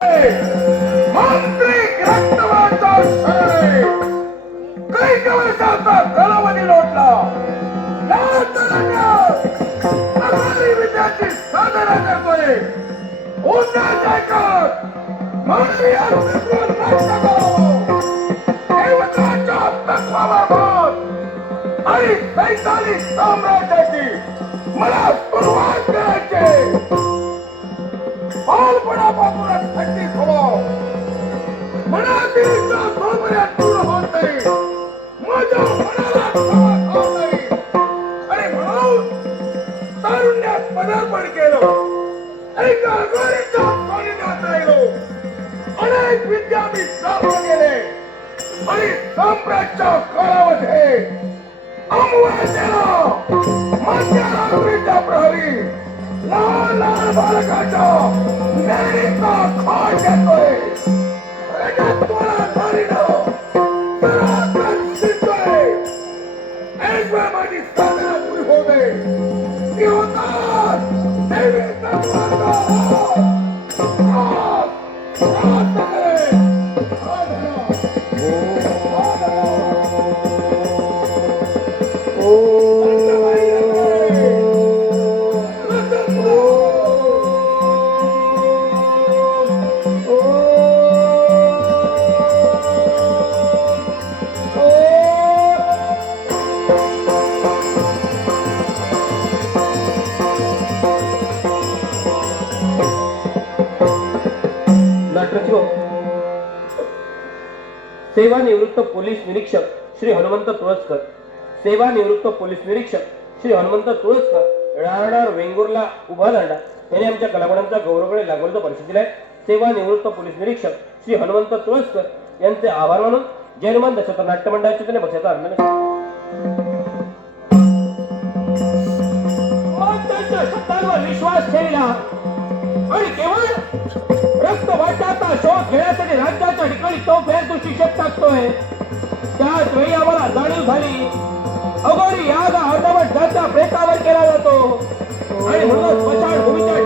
मंत्री रक्तवाचा शरणे काही कवचाचा तलावाने लोटला. या तलावात अगाधी विद्यार्थी साधना करतोय. उन्हाच्या ऐकत मानवी अस्तित्वात रक्त करावं. देवताच्या तत्वावर भर आणि सैतानी साम्राज्याची मला सुरुवात करायची. बालपणापासूनच थंडी स्वभाव मनातील झोपऱ्यात पूर्ण होत नाही. माझ्या मनाला त्रास होत नाही आणि म्हणून तारुण्यात पदार्पण केलं. एका अघोरीच्या सानिध्यात राहिलो. अनेक विद्या मी प्राप्त केले आणि सम्राटच्या काळामध्ये अमवास्येला मध्यरात्रीच्या प्रहरी लहान लहान बालकाच्या मेरीचा खाट घेतोय. रजतवाला नारीनं सरासर शिरतोय. एक वेळ माझी साधना पुरी होते. ती होतात देवी तत्वाचा सेवानिवृत्त पोलीस निरीक्षक श्री हनुमंत तुळसकर, सेवानिवृत्त पोलीस निरीक्षक श्री हनुमंत तुळसकर, राहणार वेंगुर्ला उभा दांडा यांनी आमच्या कलागुणांचा गौरवकडे लागवड परिषद दिलाय. सेवानिवृत्त पोलीस निरीक्षक श्री हनुमंत तुळसकर यांचे आभार मानून जयनुमान दशरथ नाट्य मंडळाच्या वतीने बक्षाचा आनंद शब्दांवर विश्वास ठेवला आणि केवळ रक्त वाटाचा शोध घेण्यासाठी राज्याच्या ठिकाणी तो फेरदुशी शेत टाकतोय. त्याच वेळी आम्हाला जाणीव झाली अघोरी याग अर्धवट जात्या प्रेतावर केला जातो आणि म्हणून स्मशानभूमीच्या